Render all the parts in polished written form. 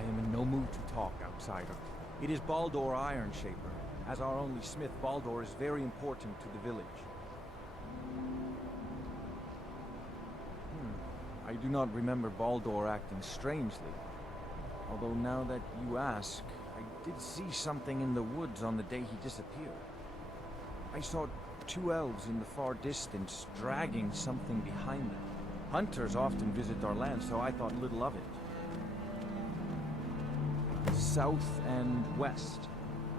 I am in no mood to talk, outsider. It is Baldur Ironshaper. As our only smith, Baldur is very important to the village. I do not remember Baldur acting strangely. Although now that you ask, I did see something in the woods on the day he disappeared. I saw two elves in the far distance dragging something behind them. Hunters often visit our land, so I thought little of it. South and west.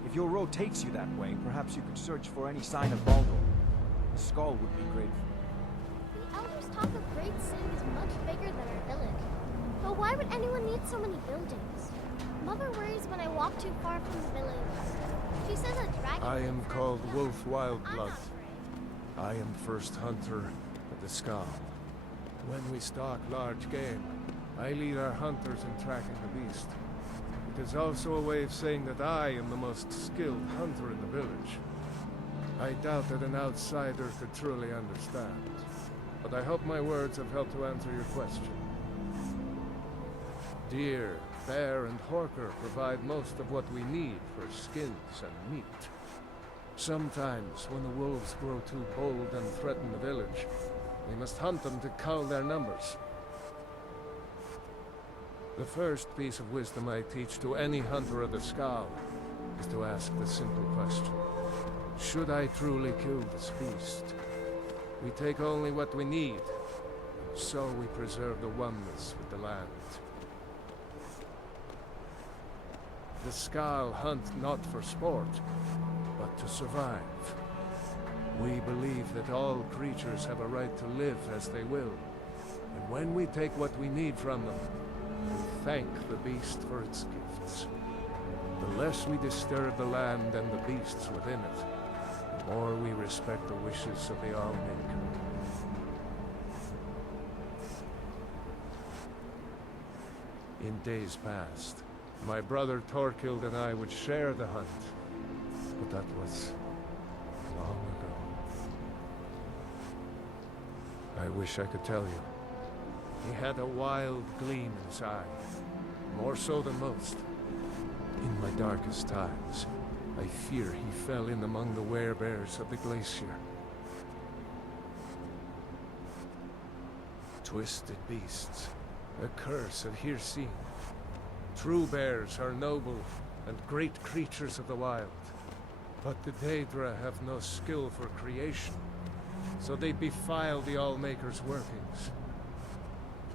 If your road takes you that way, perhaps you could search for any sign of Baldur. A skull would be grateful. The elders talk of Great City is much bigger than our village. But why would anyone need so many buildings? Mother worries when I walk too far from the village. She says a dragon... I am called Wolf I'm Wildblood. not afraid. I am first hunter at the Skull. When we stalk large game, I lead our hunters in tracking the beast. It is also a way of saying that I am the most skilled hunter in the village. I doubt that an outsider could truly understand, but I hope my words have helped to answer your question. Deer, bear, and horker provide most of what we need for skins and meat. Sometimes, when the wolves grow too bold and threaten the village, we must hunt them to cull their numbers. The first piece of wisdom I teach to any hunter of the Skull is to ask the simple question. Should I truly kill this beast? We take only what we need, so we preserve the oneness with the land. The Skull hunt not for sport, but to survive. We believe that all creatures have a right to live as they will, and when we take what we need from them, we thank the beast for its gifts. The less we disturb the land and the beasts within it, the more we respect the wishes of the Allmaker. In days past, my brother Torkild and I would share the hunt, but that was long ago. I wish I could tell you. He had a wild gleam in his eye, more so than most. In my darkest times, I fear he fell in among the werebears of the glacier. Twisted beasts, a curse of here seen. True bears are noble and great creatures of the wild, but the Daedra have no skill for creation, so they defile the Allmaker's workings.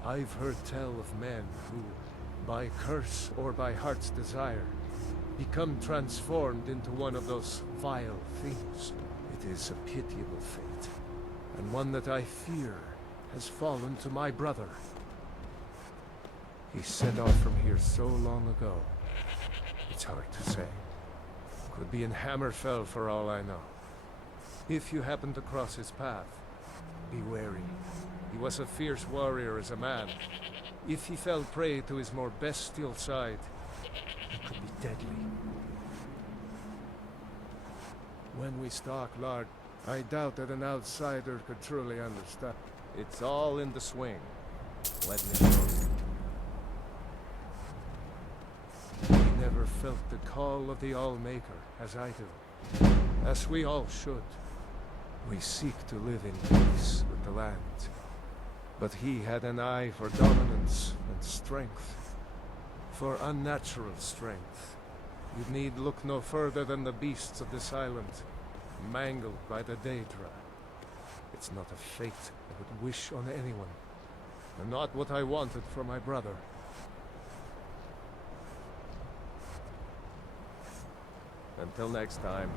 I've heard tell of men who, by curse or by heart's desire, become transformed into one of those vile things. It is a pitiable fate, and one that I fear has fallen to my brother. He set off from here so long ago, it's hard to say. Could be in Hammerfell for all I know. If you happen to cross his path, be wary. He was a fierce warrior as a man. If he fell prey to his more bestial side, it could be deadly. When we stalk large, I doubt that an outsider could truly understand. It's all in the swing. Let me show you. He never felt the call of the Allmaker, as I do. As we all should. We seek to live in peace with the land. But he had an eye for dominance and strength. For unnatural strength. You need look no further than the beasts of this island, mangled by the Daedra. It's not a fate I would wish on anyone, and not what I wanted for my brother. Until next time.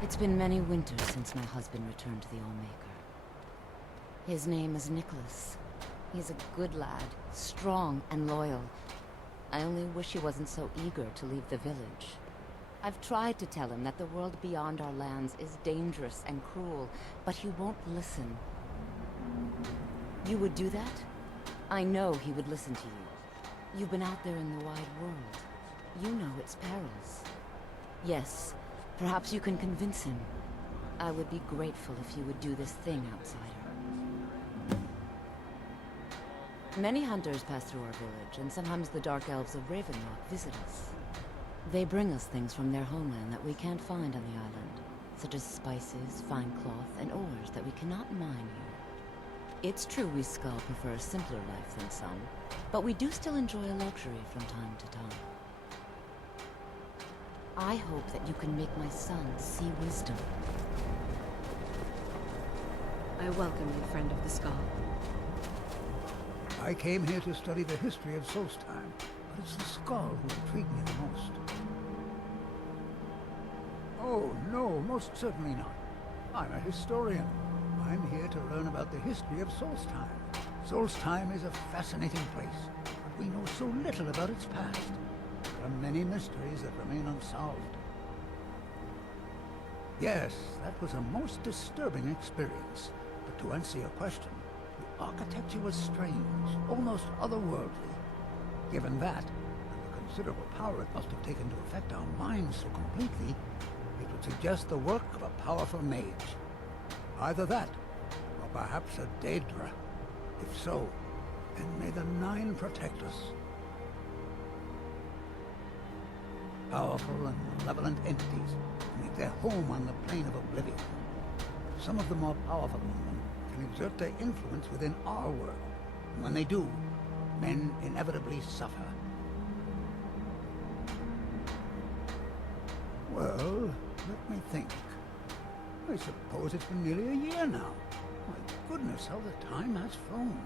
It's been many winters since my husband returned to the Allmaker. His name is Nicholas. He's a good lad, strong and loyal. I only wish he wasn't so eager to leave the village. I've tried to tell him that the world beyond our lands is dangerous and cruel, but he won't listen. You would do that? I know he would listen to you. You've been out there in the wide world. You know its perils. Yes, perhaps you can convince him. I would be grateful if you would do this thing, outsider. Many hunters pass through our village, and sometimes the Dark Elves of Ravenlock visit us. They bring us things from their homeland that we can't find on the island, such as spices, fine cloth, and ores that we cannot mine here. It's true we Skull prefer a simpler life than some, but we do still enjoy a luxury from time to time. I hope that you can make my son see wisdom. I welcome you, friend of the Skull. I came here to study the history of Solstheim, but it's the Skull who intrigued me the most. Oh, no, most certainly not. I'm a historian. I'm here to learn about the history of Solstheim. Solstheim is a fascinating place, but we know so little about its past. There are many mysteries that remain unsolved. Yes, that was a most disturbing experience. But to answer your question, the architecture was strange, almost otherworldly. Given that, and the considerable power it must have taken to affect our minds so completely, it would suggest the work of a powerful mage. Either that, or perhaps a Daedra. If so, then may the Nine protect us. Powerful and malevolent entities make their home on the plane of oblivion. Some of the more powerful among them can exert their influence within our world. And when they do, men inevitably suffer. Well, let me think. I suppose it's been nearly a year now. My goodness, how the time has flown.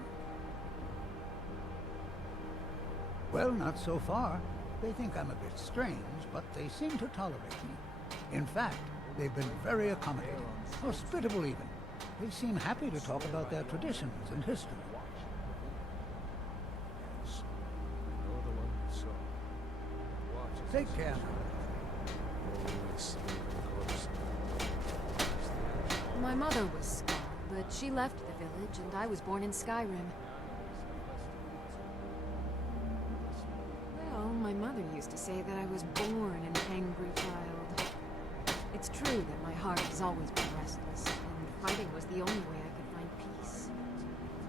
Well, not so far. They think I'm a bit strange, but they seem to tolerate me. In fact, they've been very accommodating, hospitable even. They seem happy to talk about their traditions and history. Take care. My mother was Skull, but she left the village and I was born in Skyrim. Well, my mother used to say that I was born an angry child. It's true that my heart has always been restless, and fighting was the only way I could find peace.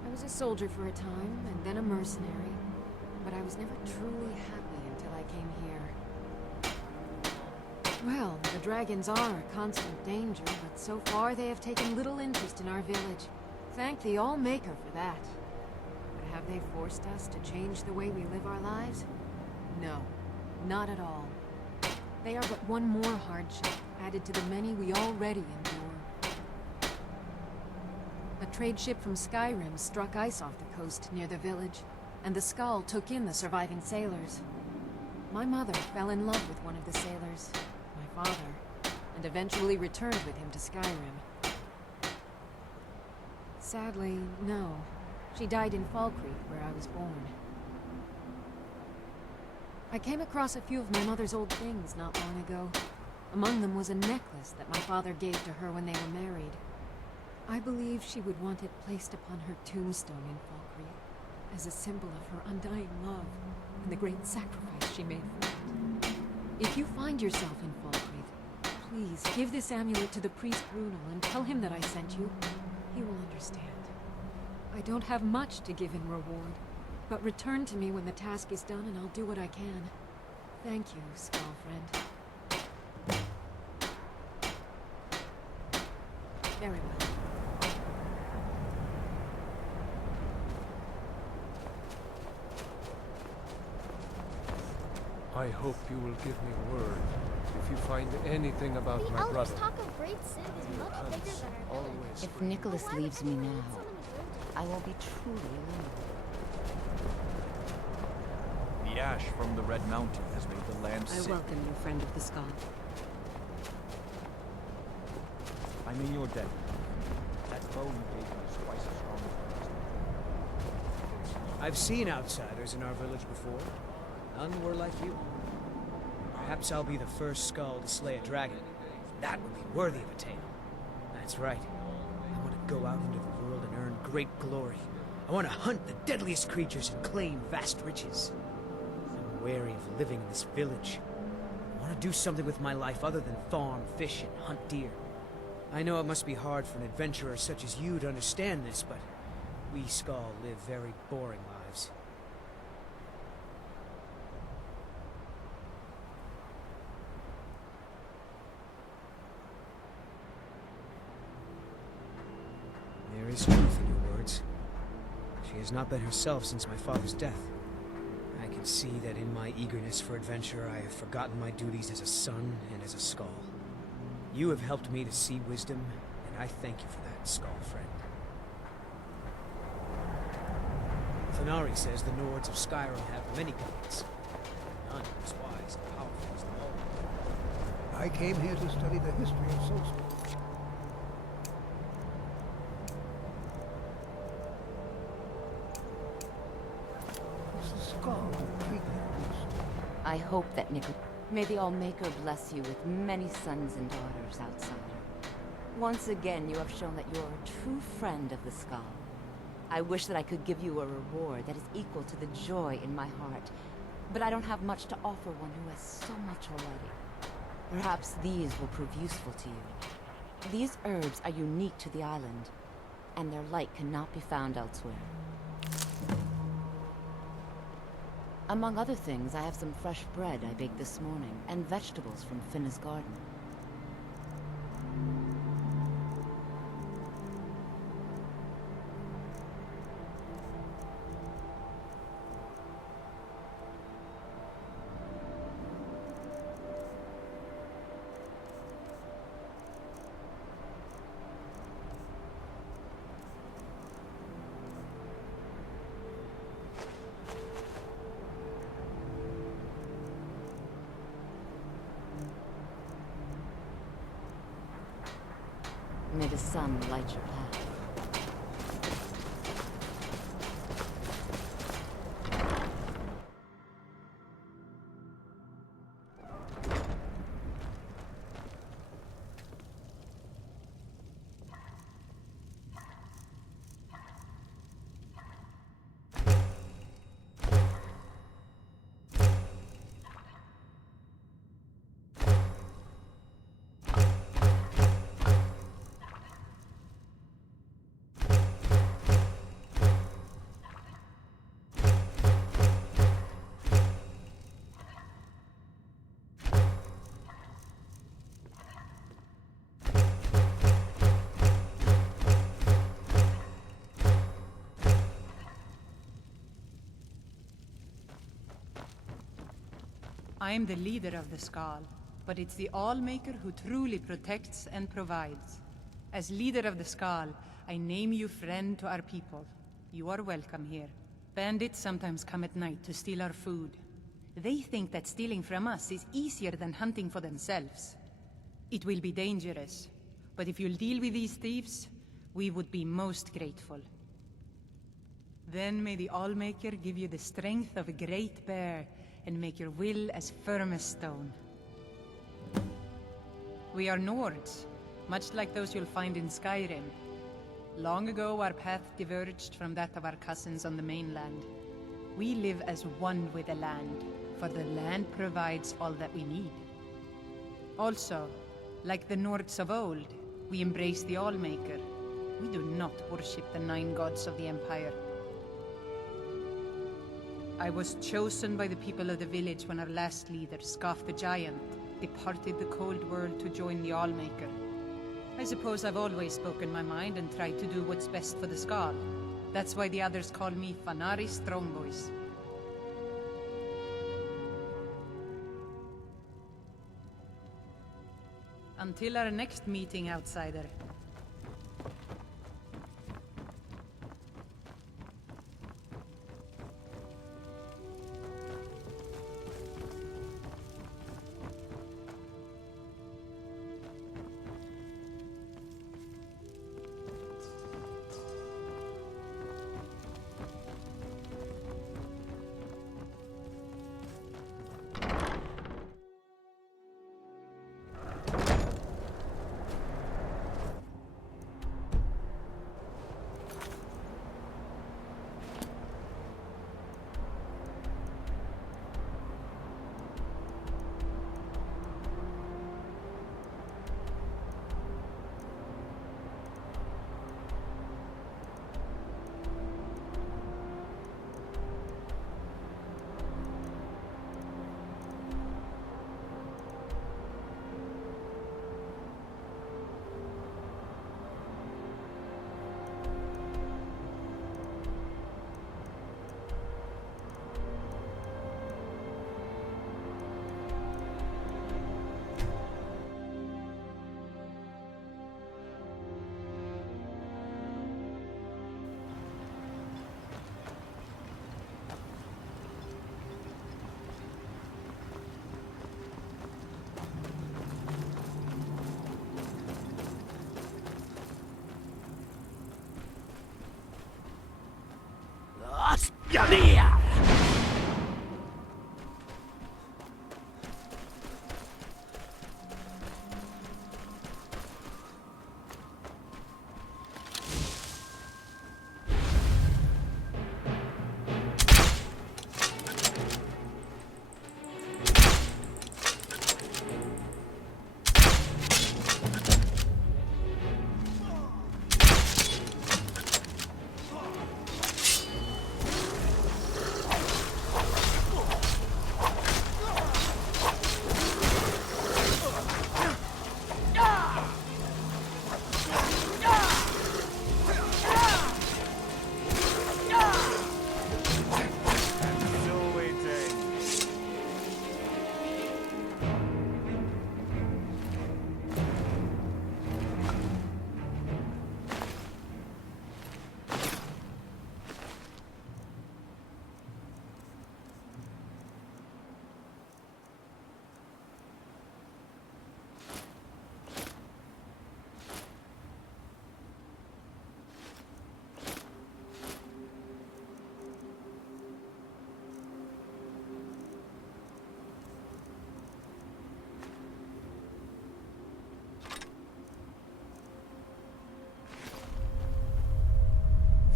I was a soldier for a time, and then a mercenary, but I was never truly happy until I came here. Well, the dragons are a constant danger, but so far they have taken little interest in our village. Thank the All-Maker for that. But have they forced us to change the way we live our lives? No, not at all. They are but one more hardship, added to the many we already endure. A trade ship from Skyrim struck ice off the coast near the village, and the Skull took in the surviving sailors. My mother fell in love with one of the sailors, my father, and eventually returned with him to Skyrim. Sadly, no. She died in Fall Creek, where I was born. I came across a few of my mother's old things not long ago. Among them was a necklace that my father gave to her when they were married. I believe she would want it placed upon her tombstone in Fall Creek, as a symbol of her undying love and the great sacrifice she made for it. If you find yourself in Fall Creek, please give this amulet to the priest Brunel and tell him that I sent you. He will understand. I don't have much to give in reward, but return to me when the task is done and I'll do what I can. Thank you, Skull friend. Very well. I hope you will give me word if you find anything about The my elders brother. talk of Great Sin is much bigger than our village. Always If Nicholas Why would leaves me anyone now, need so many buildings? I will be truly alone. The ash from the Red Mountain has made the land I sick. welcome you, friend of the Skull. I mean, you're dead. That bow you gave me is twice as strong as the rest. I've seen outsiders in our village before. None were like you. Perhaps I'll be the first Skull to slay a dragon. That would be worthy of a tale. That's right. I want to go out into the world and earn great glory. I want to hunt the deadliest creatures and claim vast riches. I'm wary of living in this village. I I want to do something with my life other than farm, fish, and hunt deer. I know it must be hard for an adventurer such as you to understand this, but we Skaal live very boring lives. There is truth in your words. She has not been herself since my father's death. I can see that in my eagerness for adventure, I have forgotten my duties as a son and as a Skaal. You have helped me to see wisdom, and I thank you for that, Skaal friend. Thanari says the Nords of Skyrim have many gods. None as wise and powerful as the All. I came here to study the history of Solstice. It's the skull that intrigued me most. I hope that may the Allmaker bless you with many sons and daughters, outsider. Once again, you have shown that you are a true friend of the Skaal. I wish that I could give you a reward that is equal to the joy in my heart, but I don't have much to offer one who has so much already. Perhaps these will prove useful to you. These herbs are unique to the island, and their light cannot be found elsewhere. Among other things, I have some fresh bread I baked this morning, and vegetables from Finna's garden. May the sun light your path. I'm the leader of the Skaal, but it's the Allmaker who truly protects and provides. As leader of the Skaal, I name you friend to our people. You are welcome here. Bandits sometimes come at night to steal our food. They think that stealing from us is easier than hunting for themselves. It will be dangerous, but if you'll deal with these thieves, we would be most grateful. Then may the Allmaker give you the strength of a great bear and make your will as firm as stone. We are Nords, much like those you'll find in Skyrim. Long ago, our path diverged from that of our cousins on the mainland. We live as one with the land, for the land provides all that we need. Also, like the Nords of old, we embrace the Allmaker. We do not worship the 9 gods of the Empire. I was chosen by the people of the village when our last leader, Scoff the Giant, departed the cold world to join the Allmaker. I suppose I've always spoken my mind and tried to do what's best for the Skaal. That's why the others call me Thanari Strongvoice. Until our next meeting, outsider.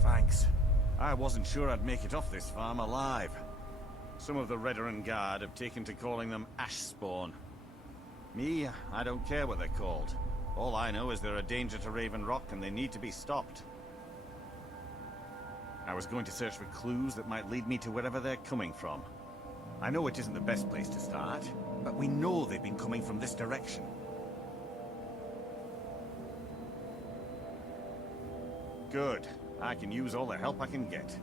Thanks. I wasn't sure I'd make it off this farm alive. Some of the Veteran Guard have taken to calling them ash spawn. Me, I don't care what they're called. All I know is they're a danger to Raven Rock and they need to be stopped. I was going to search for clues that might lead me to wherever they're coming from. I know it isn't the best place to start, but we know they've been coming from this direction. Good. I can use all the help I can get.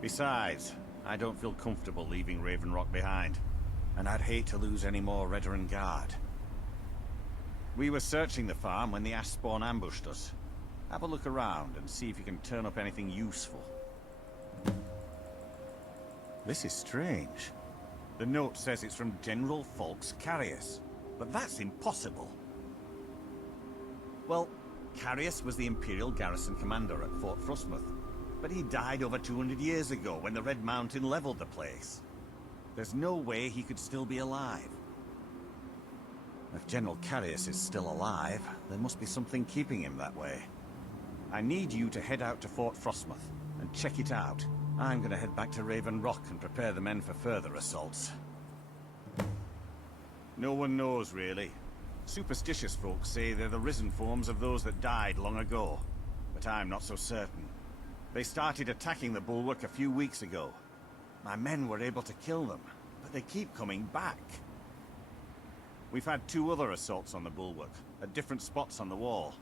Besides, I don't feel comfortable leaving Raven Rock behind, and I'd hate to lose any more Veteran Guard. We were searching the farm when the ash spawn ambushed us. Have a look around and see if you can turn up anything useful. This is strange. The note says it's from General Folks Carius, but that's impossible. Well, Carius was the Imperial garrison commander at Fort Frostmoth, but he died over 200 years ago when the Red Mountain leveled the place. There's no way he could still be alive. If General Carius is still alive, there must be something keeping him that way. I need you to head out to Fort Frostmoth and check it out. I'm gonna head back to Raven Rock and prepare the men for further assaults. No one knows, really. Superstitious folks say they're the risen forms of those that died long ago, but I'm not so certain. They started attacking the bulwark a few weeks ago. My men were able to kill them, but they keep coming back. We've had 2 other assaults on the bulwark, at different spots on the wall.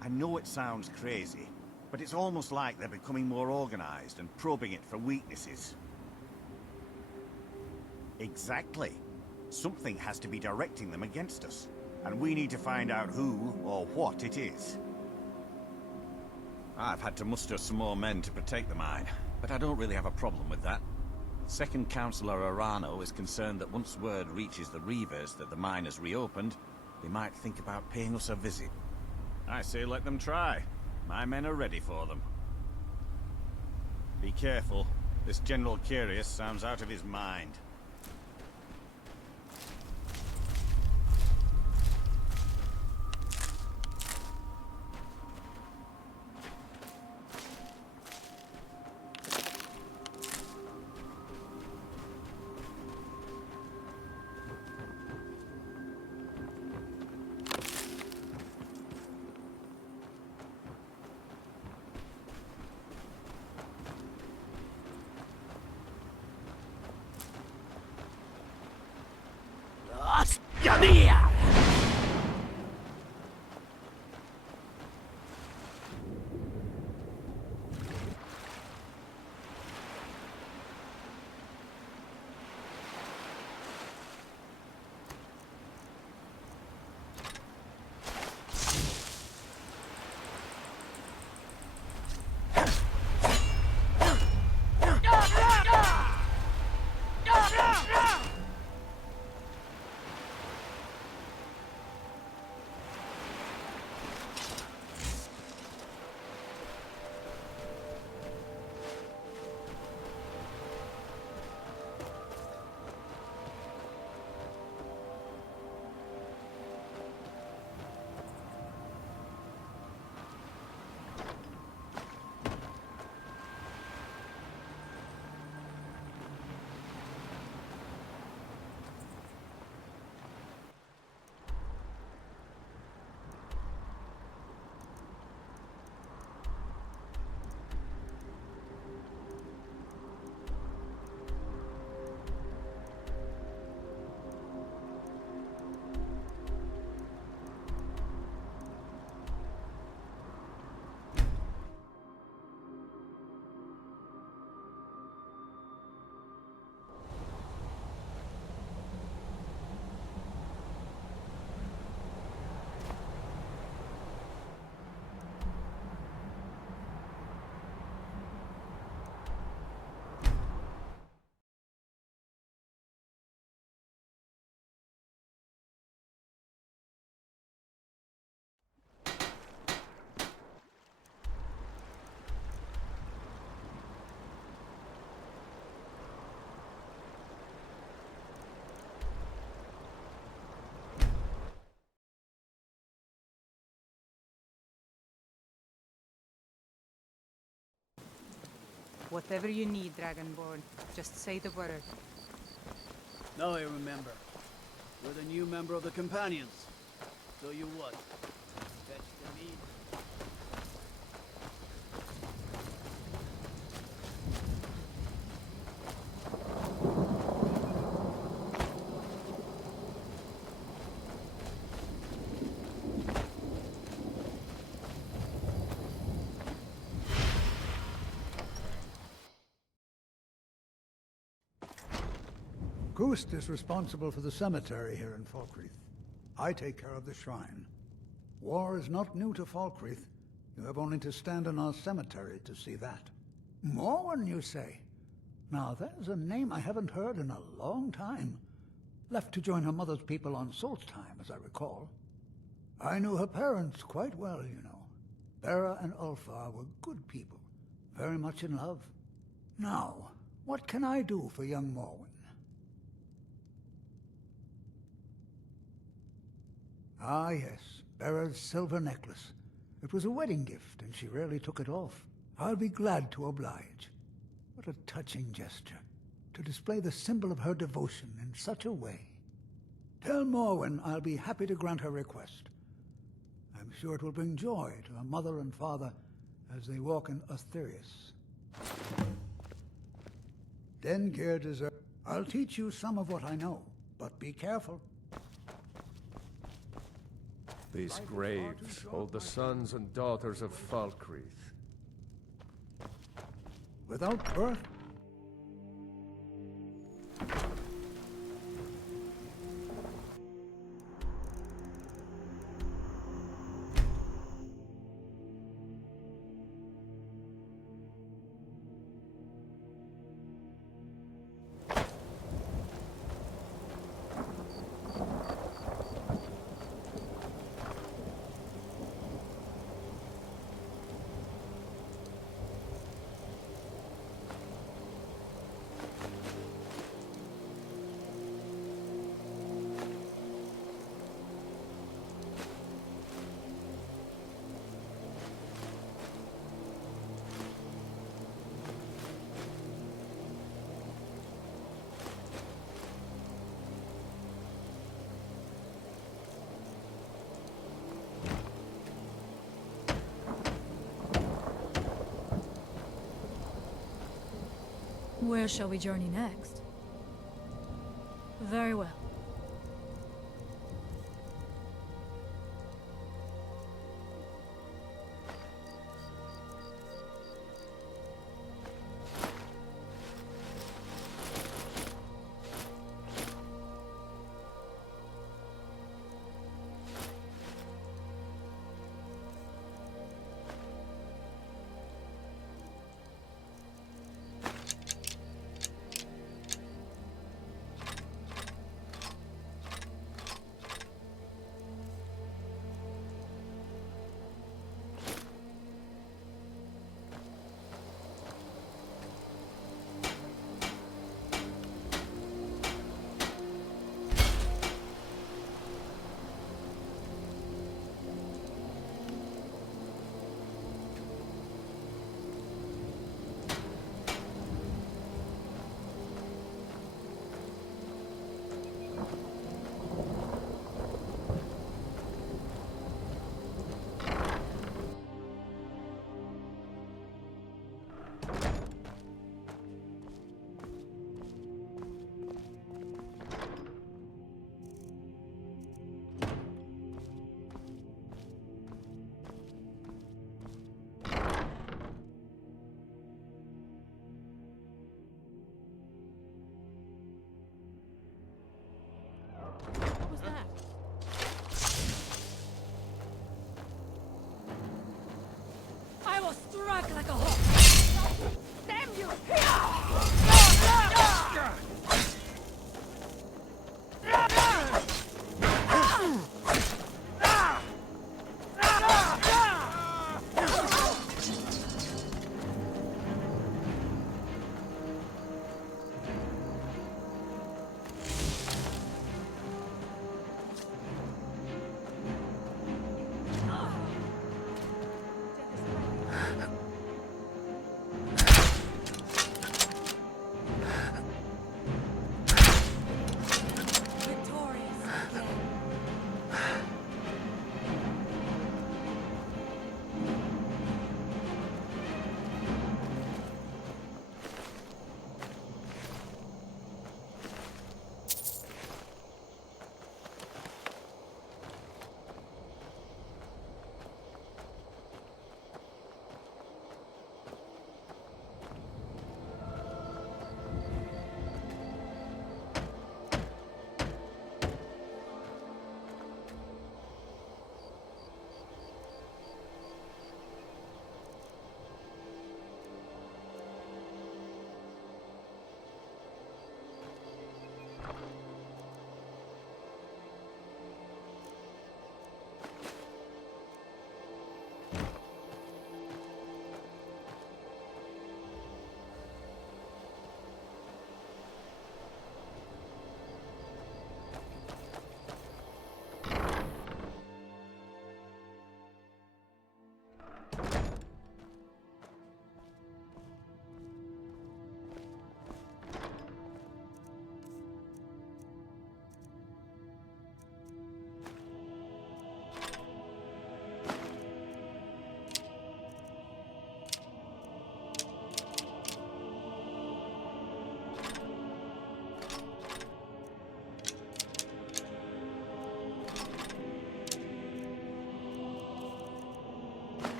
I know it sounds crazy, but it's almost like they're becoming more organized and probing it for weaknesses. Exactly. Something has to be directing them against us, and we need to find out who or what it is. I've had to muster some more men to protect the mine, but I don't really have a problem with that. Second Councillor Arano is concerned that once word reaches the Reavers that the mine has reopened, they might think about paying us a visit. I say let them try. My men are ready for them. Be careful. This General Carius sounds out of his mind. Whatever you need, Dragonborn. Just say the word. Now I remember. You're the new member of the Companions. So you what? Fetch the meat? Gust is responsible for the cemetery here in Falkreath. I take care of the shrine. War is not new to Falkreath. You have only to stand in our cemetery to see that. Morwen, you say? Now, there's a name I haven't heard in a long time. Left to join her mother's people on Solstheim, as I recall. I knew her parents quite well, you know. Bera and Ulfar were good people, very much in love. Now, what can I do for young Morwen? Ah, yes, Bera's silver necklace. It was a wedding gift, and she rarely took it off. I'll be glad to oblige. What a touching gesture, to display the symbol of her devotion in such a way. Tell Morwen I'll be happy to grant her request. I'm sure it will bring joy to her mother and father as they walk in Ostherius. Dengir deserves... I'll teach you some of what I know, but be careful. These graves hold the sons and daughters of Falkreath. Without birth, Where shall we journey next? Very well. Strike like a hawk! Damn you!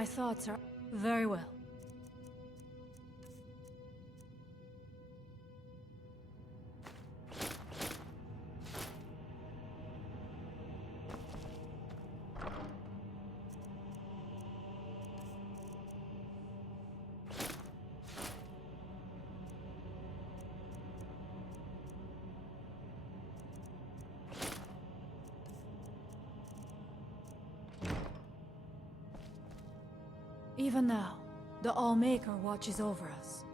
My thoughts are very well. Even now, the All-Maker watches over us.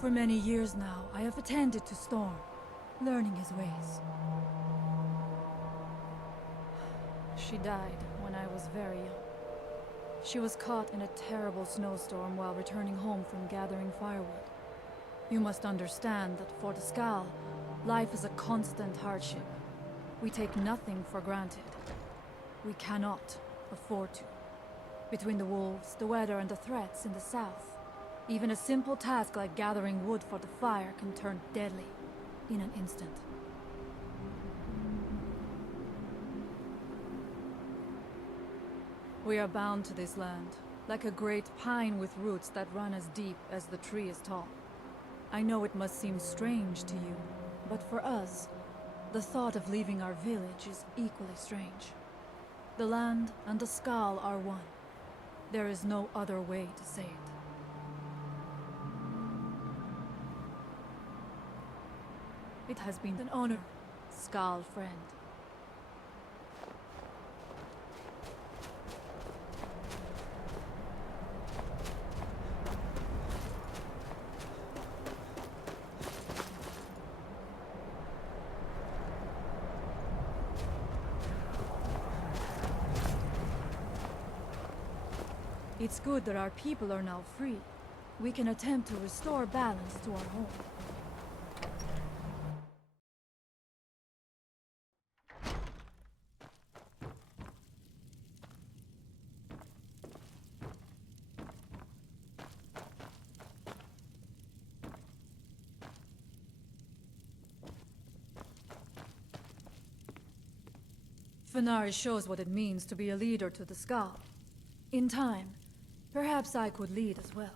For many years now, I have attended to Storm, learning his ways. She died when I was very young. She was caught in a terrible snowstorm while returning home from gathering firewood. You must understand that for the Skal, life is a constant hardship. We take nothing for granted. We cannot afford to. Between the wolves, the weather, and the threats in the south, even a simple task like gathering wood for the fire can turn deadly in an instant. We are bound to this land, like a great pine with roots that run as deep as the tree is tall. I know it must seem strange to you, but for us, the thought of leaving our village is equally strange. The land and the Skal are one. There is no other way to say it. It has been an honor, Skal friend. It's good that our people are now free. We can attempt to restore balance to our home. Fenari shows what it means to be a leader to the Skal. In time, perhaps I could lead as well.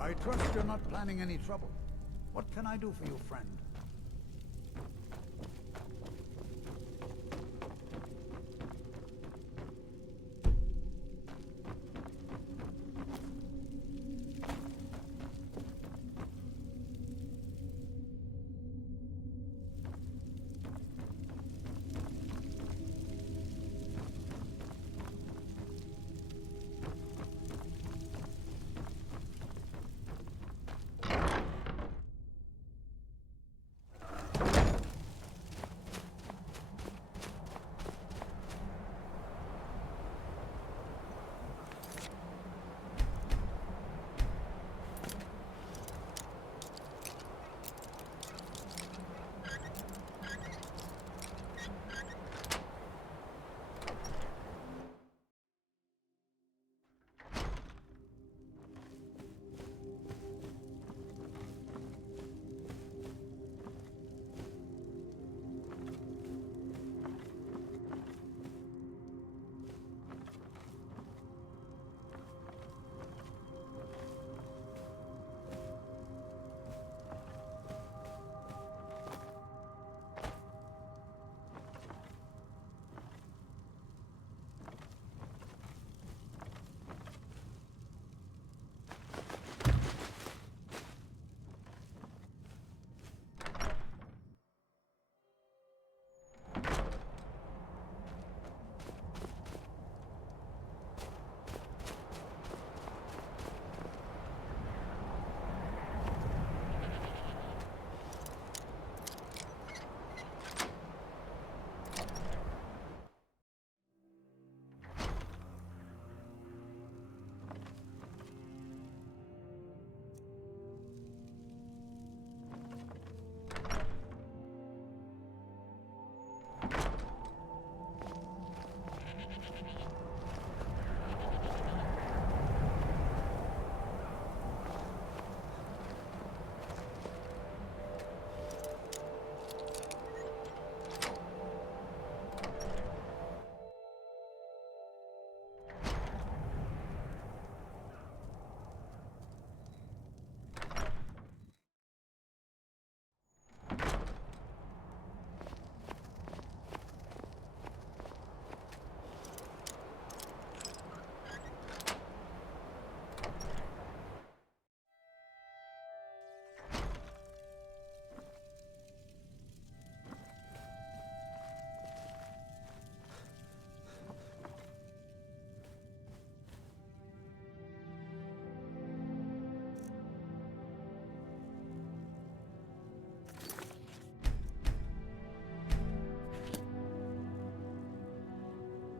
I trust you're not planning any trouble. What can I do for you, friend?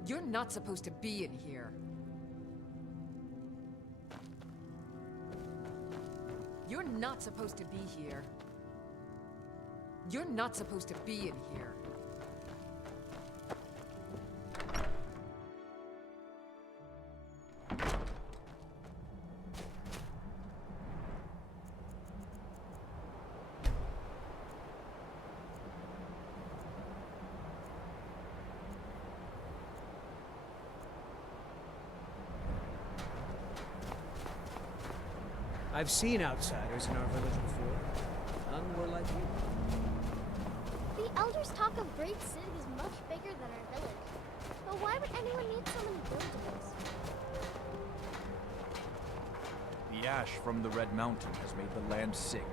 You're not supposed to be in here. You're not supposed to be here. You're not supposed to be in here. I've seen outsiders in our village before. None were like you. The elders talk of Great City is much bigger than our village. But why would anyone need so many buildings? The ash from the Red Mountain has made the land sick.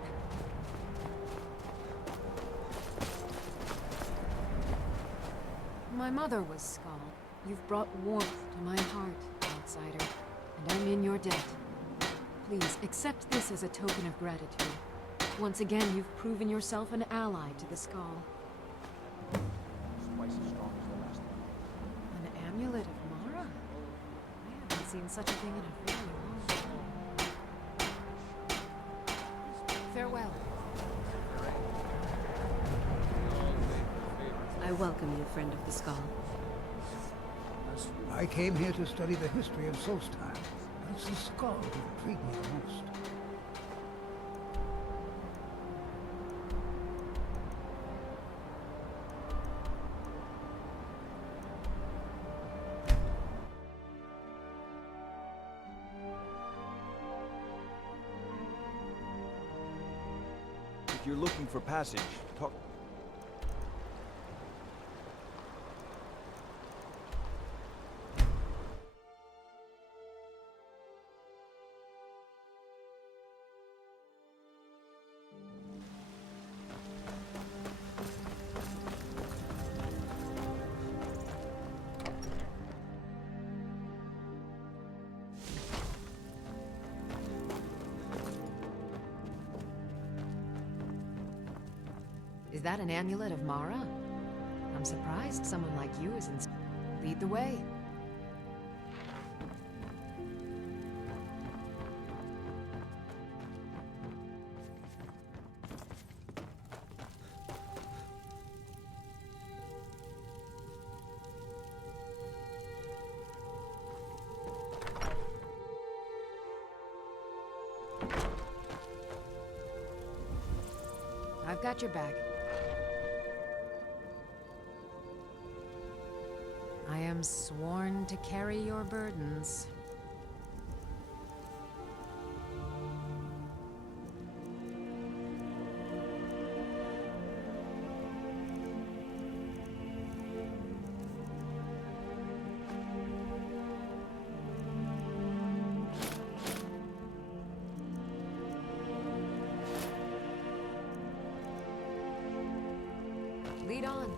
My mother was Skull. You've brought warmth to my heart, outsider, and I'm in your debt. Please, accept this as a token of gratitude. Once again, you've proven yourself an ally to the Skull. Twice as strong as the last one. An amulet of Mara? I haven't seen such a thing in a very long time. Farewell. I welcome you, friend of the Skull. I came here to study the history of Solstheim. It's the skull who intrigued me the most. If you're looking for passage, talk... Is that an amulet of Mara? I'm surprised someone like you is in... Lead the way. I've got your back. I am sworn to carry your burdens. Lead on.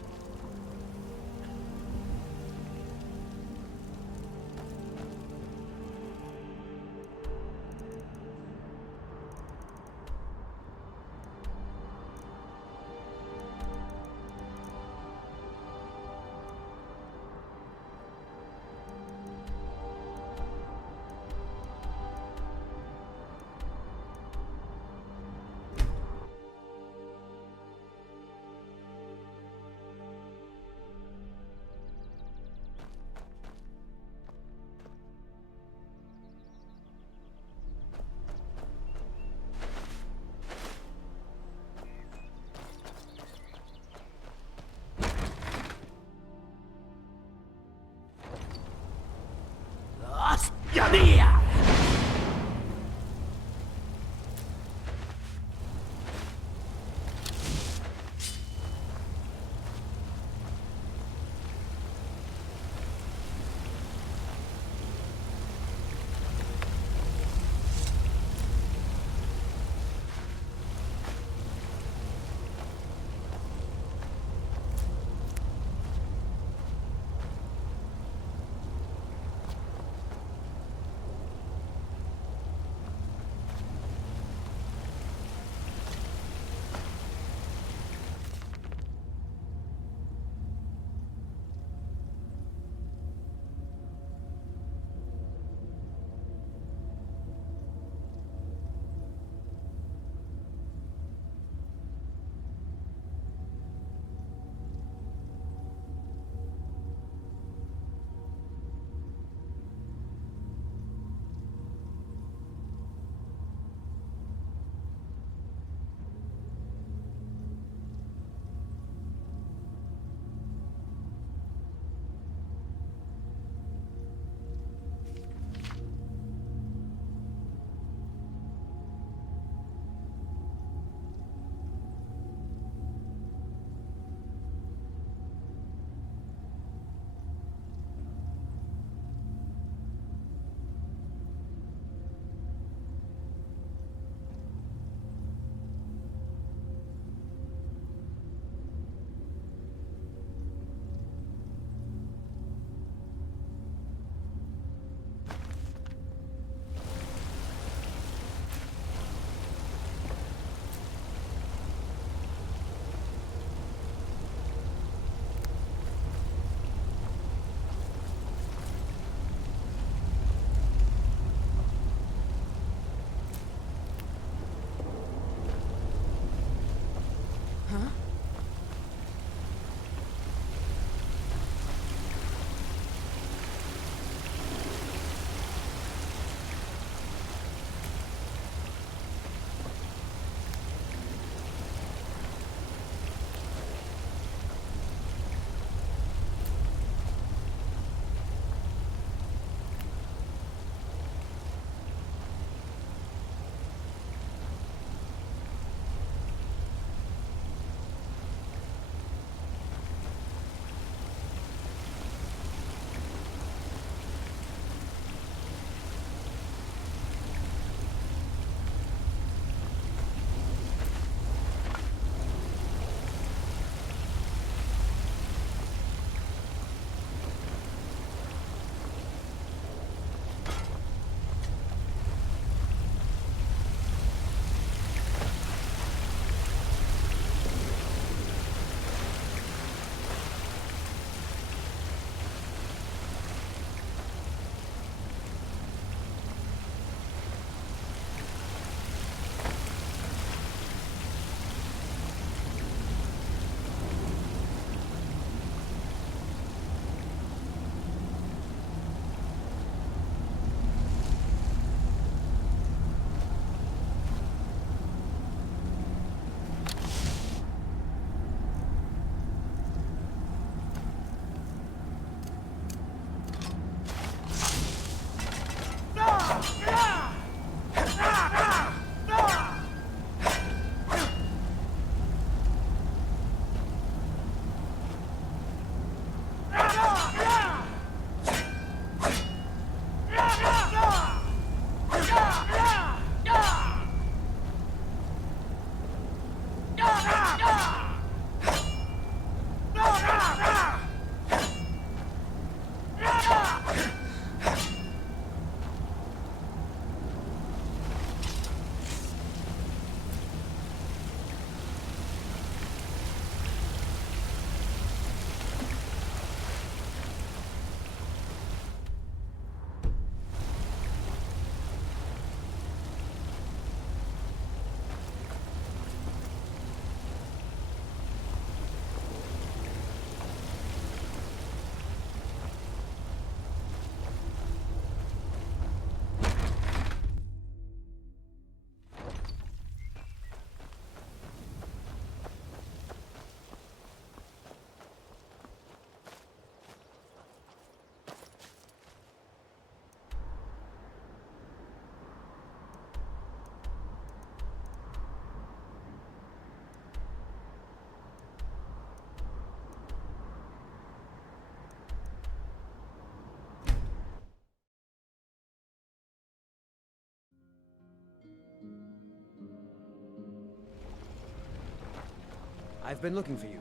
I've been looking for you.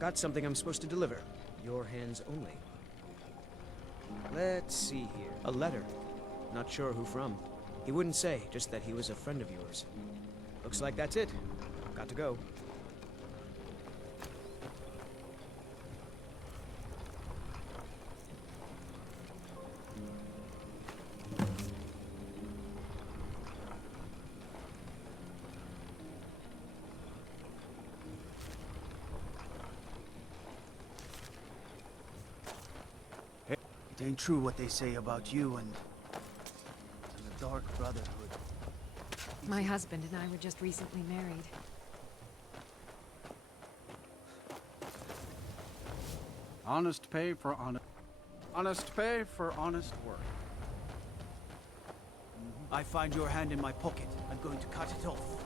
Got something I'm supposed to deliver. Your hands only. Let's see here. A letter. Not sure who from. He wouldn't say, just that he was a friend of yours. Looks like that's it. Got to go. It ain't true what they say about you and the Dark Brotherhood. My husband and I were just recently married. Honest pay for honest pay for honest work. I find your hand in my pocket. I'm going to cut it off.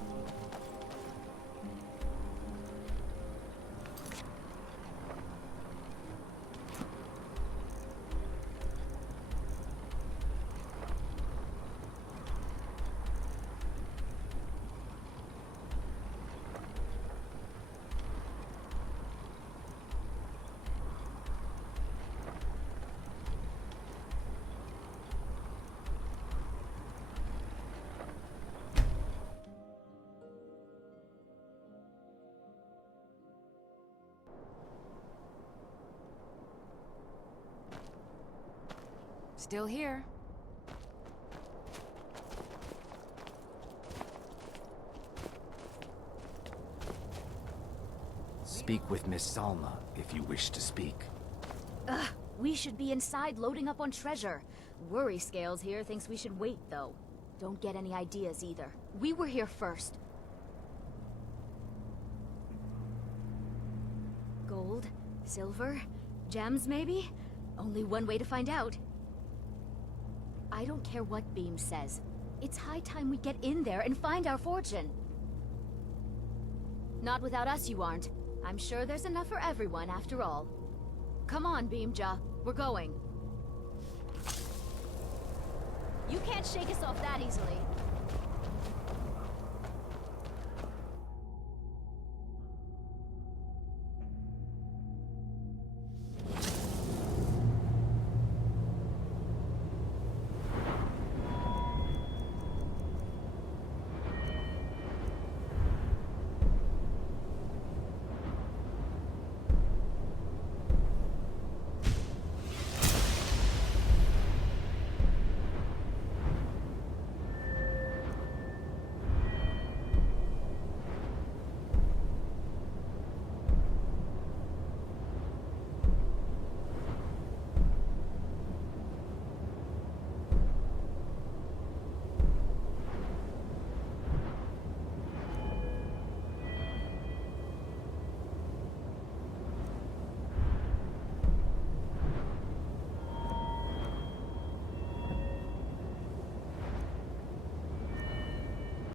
Still here. Speak with Miss Salma, if you wish to speak. Ugh, we should be inside loading up on treasure. Worry Scales here thinks we should wait, though. Don't get any ideas either. We were here first. Gold? Silver? Gems, maybe? Only one way to find out. I don't care what Beam says. It's high time we get in there and find our fortune. Not without us, you aren't. I'm sure there's enough for everyone, after all. Come on, Beamja. We're going. You can't shake us off that easily.